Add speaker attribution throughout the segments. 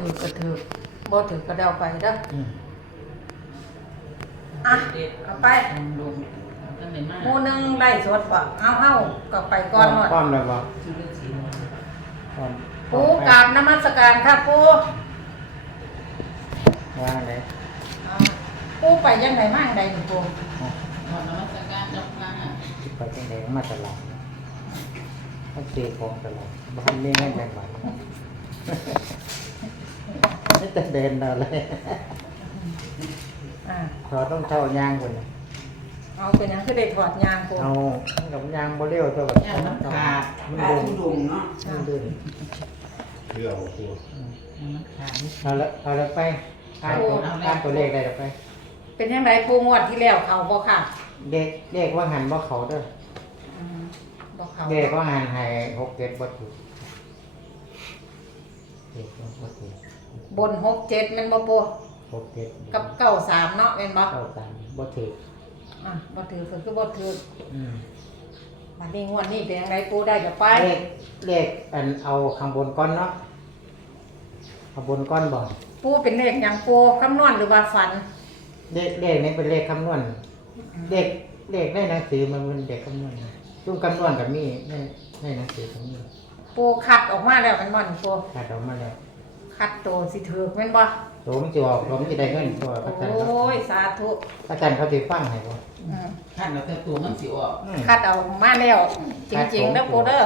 Speaker 1: กระถือบ่ถือกระเดาไปเด้ออ่ะเอาไปหมู่หนึงไล่สดบ่เอาก็ไปก่อนหมด
Speaker 2: พร้อมแล้วบ่พร้อม
Speaker 1: ปู่กราบนมัสการค่ะปู่
Speaker 2: ว่าไง
Speaker 1: ปู่ไปยังไงมาจั่งใดนี่ปู่
Speaker 2: ไปจังได๋มาตลาดมันเสียของตลาดบ่ทันมีเงินแบ่งบาทนี่จะเดินเอาเลย
Speaker 1: อ่า
Speaker 2: ขอต้องเท่ายางพุ่นน่ะ
Speaker 1: เอาเป็นหยังคือได้ถอดยางปู่
Speaker 2: เอากับยางบ่เร็วตัวแบบ
Speaker 3: ยางมันขาด
Speaker 2: มัน
Speaker 3: ขา
Speaker 2: ดึ
Speaker 3: ด
Speaker 2: ง
Speaker 3: ทุดงเนาะ
Speaker 2: มันดึง
Speaker 4: เรื่องของกู
Speaker 3: มันขาด
Speaker 2: เอาละไปอ่านตัวเลขได้แล้วไป
Speaker 1: เป็นยังไงปู่งวดที่แล้วเขาบ่ค่ะ
Speaker 2: เลขว่าหันบ่เขาเด้อ
Speaker 1: บ่เขา
Speaker 2: เลขว่าหันให้6 7บ่ถูกเลขบ่ถูก
Speaker 1: บน67แม่นบ่ปู่
Speaker 2: 6 7
Speaker 1: กับ93เนาะแม่นบ่
Speaker 2: เข้าตามบ่ถูก
Speaker 1: บ่ถือก็คือบ่ถือ
Speaker 2: อืม
Speaker 1: บัดนี้งวดนี้เป็นยังไงปู่ได้ก็ไป
Speaker 2: เลขอันเอาข้างบนก่อนเนาะข้างบนก่อนบ่
Speaker 1: ปู่เป็นเลขหยังปู่คำนวณหรือว่าฝัน
Speaker 2: เลขนี้เป็นเลขคำนวณเลขในหนังสือมันเป็นเลขคำนวณซุ่มคำนวณก็มีในหนังสือก็มี
Speaker 1: ปู่คัดออกมาแล้วแม่นบ่นี่ปู่
Speaker 2: ตัดออกมาแล้ว
Speaker 1: คัดโตสิถือแม่นบ่
Speaker 2: โสมสิออกโสมสิได้เงินตัวพระจันทร์
Speaker 1: โอ้ยสาธุ
Speaker 2: พระจันทร์เขาสิฟังให้บ่
Speaker 3: ขั้นเราแต่ตัวมันสิออก
Speaker 1: คัดเอามาแล้ว จริงๆเด้อปู่เด้อ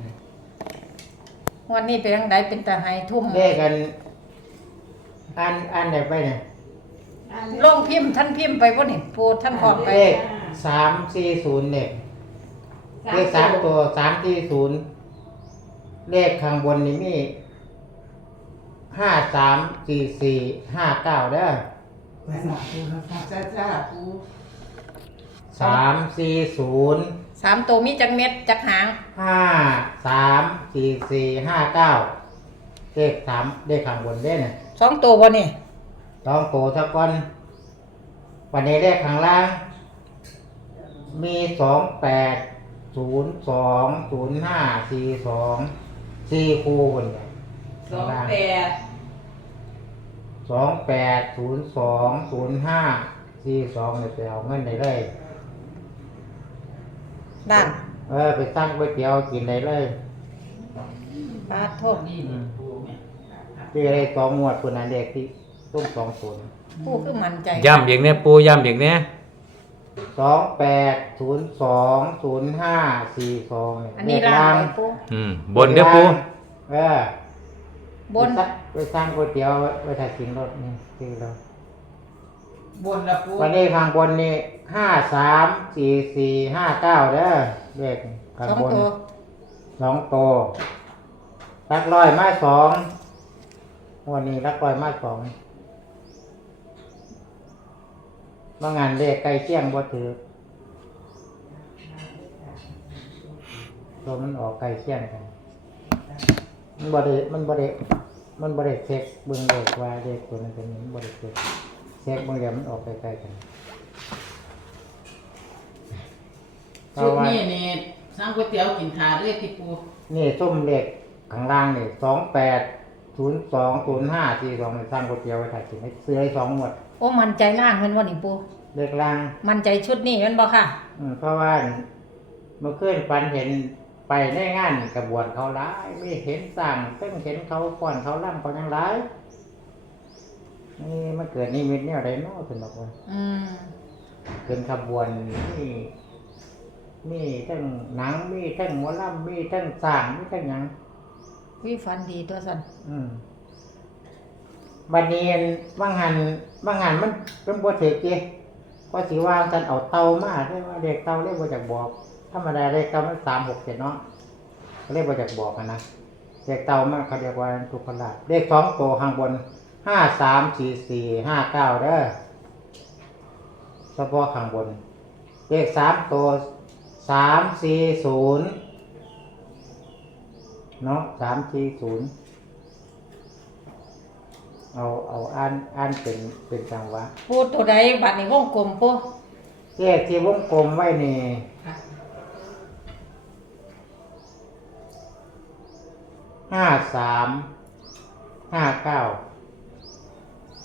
Speaker 1: วันนี้เป็นจังไดเป็นตาให้ทุ่ม
Speaker 2: เลขกันอ่านได้ไปเนี่ย
Speaker 1: ลงพิมพ์ท่านพิมพ์ไปบ่นี่ปู่ท่านพร้อมไป
Speaker 2: เลข340เลข3ตัว340เลขข้างบนนี่มี534459เด้อ
Speaker 3: ไปหนักปูนะครับจ้าปู
Speaker 2: 340
Speaker 1: 3ตัวมีจักเม็ดจักหาง
Speaker 2: 534459เลขข้างบนเด้น่ะ
Speaker 1: 2ตัวบ่นี่
Speaker 2: ต้องโตซะก่อนวันนี้เลขข้างล่าง มี28020542 4คู่บนเนี่ย 28020542เนี่ยไปเอาเงินได้เลย
Speaker 1: ด้าน
Speaker 2: ไปตั้งก๋วยเตี๋ยวกินได้เลย
Speaker 1: ปาโทษ
Speaker 3: นี่ปูแม่
Speaker 2: ที่ได้2 งวดคนนั้นเด็กที่ต้ม20
Speaker 1: ปู่คือมั่นใจ
Speaker 5: ย่ำอย่างเนี้ยปูย่ำอย่างเนี้ย
Speaker 2: 28020542
Speaker 1: อันนี้ล่างเลยปู่
Speaker 5: บนเด้อปู
Speaker 1: บน
Speaker 2: ไปสร้างก๋วยเตี๋ยวไว้ถ่ายกินรถนี่ที่เรา
Speaker 3: บนละปู
Speaker 2: วันนี้ข้างบนนี่534459เด้อเลขข้างบน 2 ตัวรักร้อยมา2วันนี้รักร้อยมา2บางงานเลขใกล้เคียงบ่ถือตัวมันออกใกล้เคียงกันมันบ่ได้เช็คเบิ่งเลขว่าเลขตัวนั้นเป็นนี้บ่ได้เช็คเบิ่งเดี๋ยวมันออกใกล้ๆกัน
Speaker 3: ชุดนี้นี่สร้างก๋วยเตี๋ยวกินทาด้วยที่ปู
Speaker 2: นี่ส้มเลขข้างล่างนี่28020542สร้างก๋วยเตี๋ยวไว้ถ่ายกินให้ซื้อให้2 งวด
Speaker 1: โอ้มั่นใจล่างแม่นบ่นี่ปู่
Speaker 2: เลขล่าง
Speaker 1: มั่นใจชุดนี้แม่นบ่ค่ะ
Speaker 2: เพราะว่าเมื่อคืนฝันเห็นไปในงานกระบวนเขาหลายไม่เห็นสั่งเพิ่งเห็นเขาก่อนเขาล่ำเขายังหลายนี่มันเกิดนิมิตเนี่ยอะไรเนาะสนุกเลย เป็นขบวนมีทั้งหนังมีทั้งหมอลำมีทั้งสร้างมีทั้งหยัง
Speaker 1: วิฟันดีตัวสั่น
Speaker 2: บัดนี้บางหันมันเป็นบ่ถือเกเพราะสิว่าท่านเอาเตามาได้ว่าเด็กเตาเรียกบ่จักบอกธรรมดาเลขเตามัน367เนาะเรียกบ่จักบอกกันนะเลขเตามันเขาเรียกว่าทุกขลาภเลข2ตัวข้างบน534459เด้อเฉพาะข้างบนเลข3ตัว340เนาะ340เอาอ่านเป็นจังหวะ
Speaker 1: ปู่ตัวใดบัดนี้วงกลมปู่
Speaker 2: เลขที่วงกลมไว้นี่5359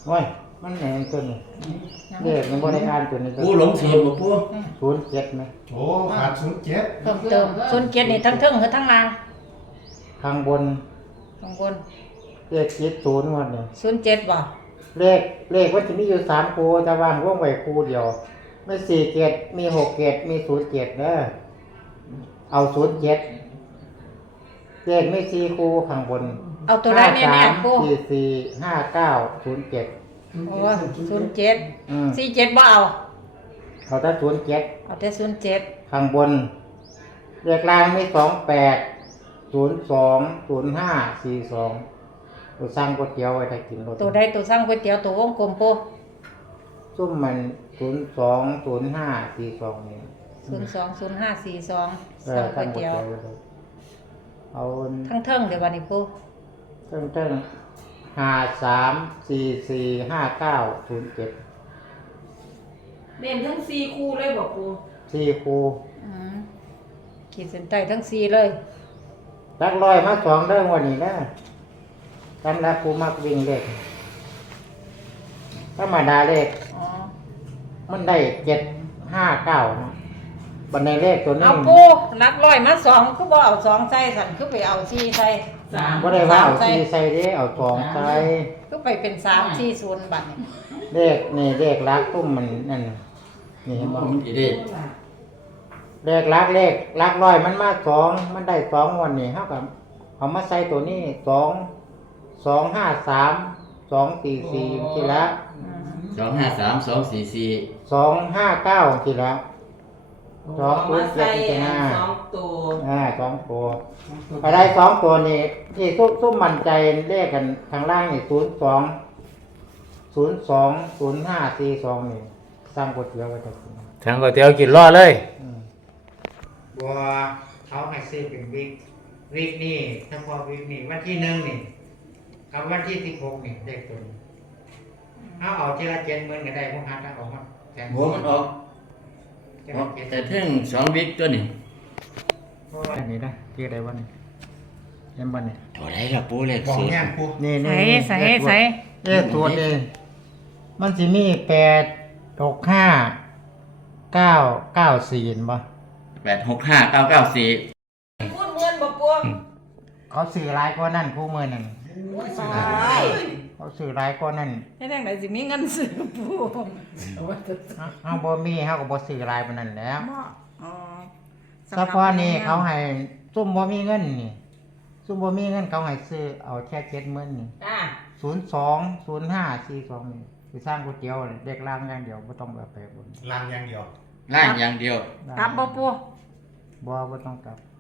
Speaker 2: โอ้ยมันแหนตัวนี้เลขมันบริการตัวนี้
Speaker 4: ปูหลงสูตรบ่ปู
Speaker 2: 07ไหม
Speaker 4: โอ้ขาด07
Speaker 1: เพิ่มเติมศูนย์เจ็ดนี่ทั้งเทิงหรือทั้งล่าง
Speaker 2: ข้างบน
Speaker 1: ข้างบน
Speaker 2: เลข70งวดนี่
Speaker 1: ศูนย์เจ็ดบ่
Speaker 2: เลขมันจะมีอยู่3คู่จะวางร่วมไว้คู่เดียวไม่4เกตมี6เกตมี0เกตเด้อเอา07เลขไม่4คู่ข้างบน
Speaker 1: เอาตัวได้แน่ๆปู
Speaker 2: 44 59 07
Speaker 1: โอ้ศูนย์เจ็ด
Speaker 2: อืม
Speaker 1: สี่เจ็ดบ่เอา
Speaker 2: เอาแต่07
Speaker 1: เอาแต่ศูนย์เจ็ด
Speaker 2: ข้างบนเลขล่างมี28 02 05 42ตัวสร้างก๋วยเตี๋ยวไว้ถ้ากินรถ
Speaker 1: ตัวใดตัวสร้างก๋วยเตี๋ยวตัววงกลมปู
Speaker 2: ซุ่มมัน02 05 42นี่
Speaker 1: 020542
Speaker 2: เอ
Speaker 1: สร้า
Speaker 2: อง
Speaker 1: ก๋วยเตี๋ยว
Speaker 2: ไว้เลยเอา
Speaker 1: ทั้งเทิงเดี๋ยววันนี้ปู
Speaker 2: เติ้ง53 44 59 07
Speaker 1: เล่นทั้ง4คู่เลยบ่ปู
Speaker 2: 4คู่
Speaker 1: ขีดเส้นใต้ทั้ง4เลย
Speaker 2: ลักร้อยมา2เด้อวันนี้นะสำหรับผู้มักวิ่งเลขธรรมดาเลข
Speaker 1: อ๋อ
Speaker 2: มันได้759นะบันไดเลขตัวนี้
Speaker 1: เอาปูนักร้อยมา2คือบ่เอา2ใส่สั่นคือไปเอา4ใส่
Speaker 2: บ่ได้ว่าเอา4ใส่เด้เอา2ใส่
Speaker 1: คือไปเป็น340บัดนี้
Speaker 2: เลขนี่เลขลักตุ้มมันนั่นน่ะนี่เห็นบ่
Speaker 4: มันอีเด้
Speaker 2: เลขลักร้อยมันมา2มันได้2วันนี้เฮาก็เอามาใส่ตัวนี้2 253 244ทีละ
Speaker 6: 253 244
Speaker 2: 259ทีละ2 0 7ทีละ
Speaker 3: ตัว
Speaker 2: 2ตัวอะไร2ตัวนี่ที่ซุ่มมั่นใจเลขกันทางล่างนี่02 นี่สร้างก๋วยเตี๋ยวไว้จะกิน
Speaker 5: ทางก๋วยเตี๋ยวกินรอเลย
Speaker 2: บัวเขาให้ซื้อเป็นวิกนี่เฉพาะวิกนี่วันที่1นี่กับวันที่16นี่เลขตัวนี้เอาทีละ70,000ก็ได้พวกหันเอามาแทน
Speaker 6: โหมันออกแต่ถึง2วิกตัวนี่
Speaker 2: อันนี้นะที่อะไรวะนี่เห็นบ่นี่
Speaker 6: เท่าไหร่ล่ะปูเลข
Speaker 4: บอก
Speaker 6: สูตร
Speaker 4: แง่ปู
Speaker 2: นี่
Speaker 1: ใส่ใส่
Speaker 2: เลขตัวนี่มันสิมี8 6 5 9 9 4เห็นบ่
Speaker 6: 865994
Speaker 1: พูดเงินบ่ปู
Speaker 2: เขาซื้อหลายกว่านั้นผู้มื้อนั้นเขาซื้อหลายกว่านั้น
Speaker 1: เฮ็ดจังไดสิมีเงินซื้อปู
Speaker 2: เฮาบ่มีเฮาก็บ่ซื้อหลายปานนั้นแหล้ว
Speaker 1: อ๋อ
Speaker 2: เฉพาะนี่เขาให้ซุ่มบ่มีเงินนี่ซุ่มบ่มีเงินเขาให้ซื้อเอาแค่70,000นี่
Speaker 1: จ้า
Speaker 2: 02 05 42นี่ไปสร้างก๋วยเตี๋ยวเด็กล่างอย่างเดียวบ่ต้องแบบไปบน
Speaker 4: ลางอย่างเดียว
Speaker 6: ล่างอย่างเดียว
Speaker 1: กลับบ่ปู
Speaker 2: บ่ต้องกลับ